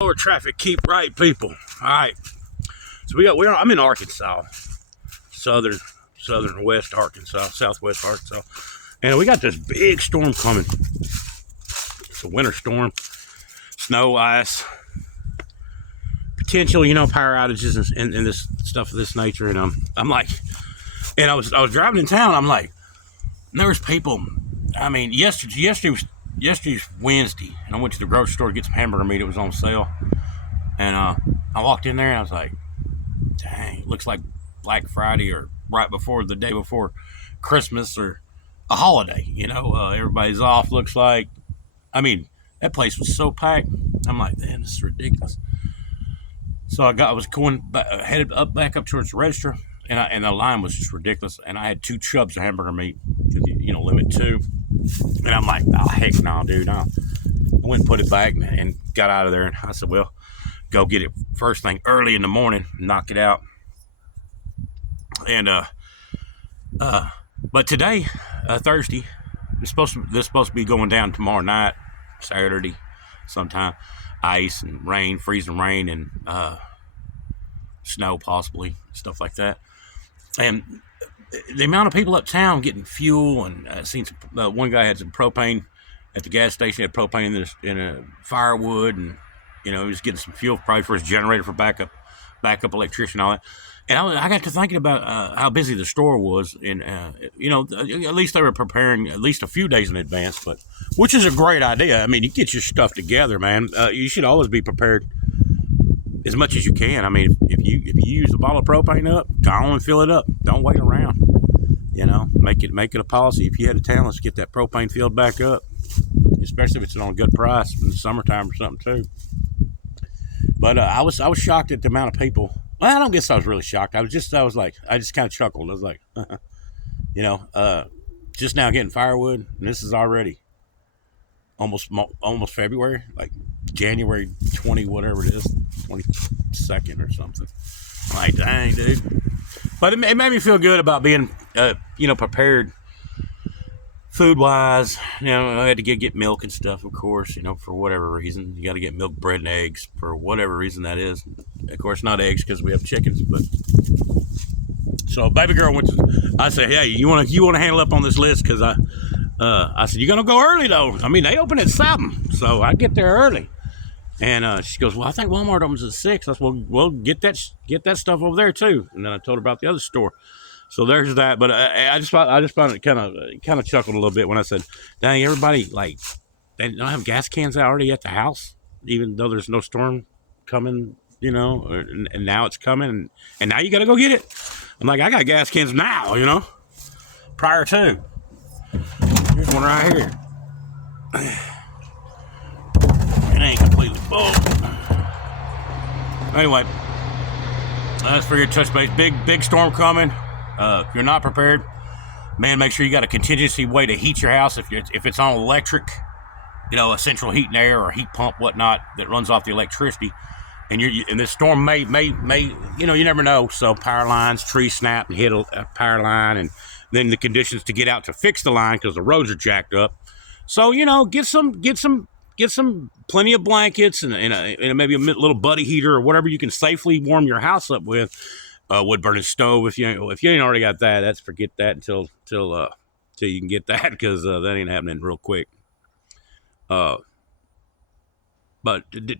Lower traffic, keep right, people. All right, so I'm in Arkansas, southern west Arkansas, southwest Arkansas, and we got this big storm coming. It's a winter storm, snow, ice, potential, power outages and this stuff of this nature. And I'm like, and I was driving in town. I'm like, and there was people. I mean, yesterday's Wednesday, and I went to the grocery store to get some hamburger meat. It was on sale. And I walked in there and I was like, dang, looks like Black Friday or the day before Christmas or a holiday. Everybody's off, looks like. I mean, that place was so packed. I'm like, man, this is ridiculous. So I was headed back up towards the register, and the line was just ridiculous. And I had 2 chubs of hamburger meat, limit 2. And I'm like, oh, heck no, dude. I went and put it back and got out of there. And I said, well, go get it first thing early in the morning, knock it out. And but today, Thursday, this is supposed to be going down tomorrow night, Saturday, sometime. Ice and rain, freezing rain, and snow possibly, stuff like that. And the amount of people uptown getting fuel, and seen some, one guy had some propane at the gas station. He had propane in a firewood, and he was getting some fuel probably for his generator for backup electricity and all that. And I got to thinking about how busy the store was, and at least they were preparing at least a few days in advance, which is a great idea. I mean, you get your stuff together, man. You should always be prepared as much as you can. I mean, if you use a bottle of propane up, go on and fill it up. Don't wait around. Make it a policy. If you head to town, let's get that propane filled back up, especially if it's on a good price in the summertime or something too. But I was shocked at the amount of people. Well, I don't guess I was really shocked. I just kind of chuckled. I was like, just now getting firewood, and this is already almost February, like January 20, whatever it is, 22nd or something. I'm like, dang, dude. But it made me feel good about being, prepared food-wise. I had to get milk and stuff, of course, for whatever reason. You got to get milk, bread, and eggs for whatever reason that is. Of course, not eggs because we have chickens. But so, baby girl I said, hey, you want to handle up on this list? Because I said, you're going to go early, though. I mean, they open at 7, so I get there early. And she goes, well, I think Walmart opens at 6. I said, well, get that stuff over there, too. And then I told her about the other store. So there's that, but I just found it kind of chuckled a little bit when I said, "Dang, everybody they don't have gas cans already at the house, even though there's no storm coming, and now it's coming, and now you got to go get it." I'm like, I got gas cans now, prior to. Here's one right here. It ain't completely full. Anyway, let's figure touch base. Big storm coming. If you're not prepared, man, make sure you got a contingency way to heat your house. If it's on electric, a central heat and air or heat pump, whatnot, that runs off the electricity, and this storm may, you never know. So power lines, tree snap and hit a power line, and then the conditions to get out to fix the line because the roads are jacked up. So get some plenty of blankets and maybe a little buddy heater or whatever you can safely warm your house up with. Wood burning stove. If you ain't already got that, forget that until you can get that, because that ain't happening real quick. But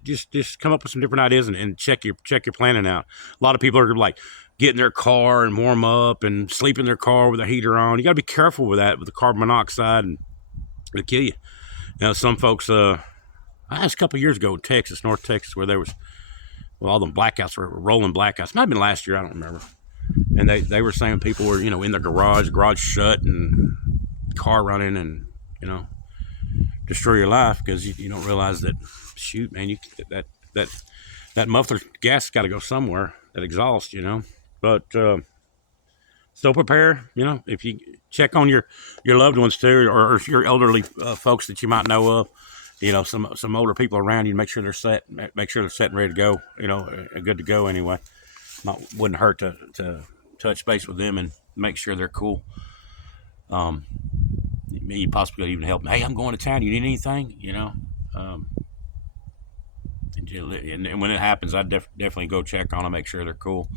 just come up with some different ideas and check your planning out. A lot of people are like get in their car and warm up and sleep in their car with a heater on. You got to be careful with that, with the carbon monoxide, and it'll kill you. Some folks. I was a couple of years ago in Texas, North Texas, where there was. Well, all them blackouts were rolling blackouts. Might have been last year, I don't remember. And they were saying people were, in their garage shut, and car running, and destroy your life because you don't realize that. Shoot, man, that muffler gas got to go somewhere. That exhaust, But still prepare. If you check on your loved ones too, or your elderly folks that you might know of. Some older people around you, make sure they're set and ready to go, good to go anyway. Wouldn't hurt to touch base with them and make sure they're cool. You possibly could even help them. Hey, I'm going to town. You need anything? And when it happens, I definitely go check on them, make sure they're cool.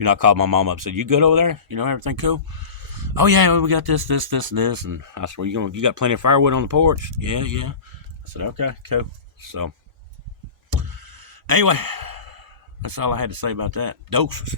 I called my mom up, said, "You good over there? Everything cool?" "Oh yeah, we got this, and this." And I said, "Well, you got plenty of firewood on the porch?" "Yeah, yeah." I said, "Okay, cool." So anyway, that's all I had to say about that. Doses.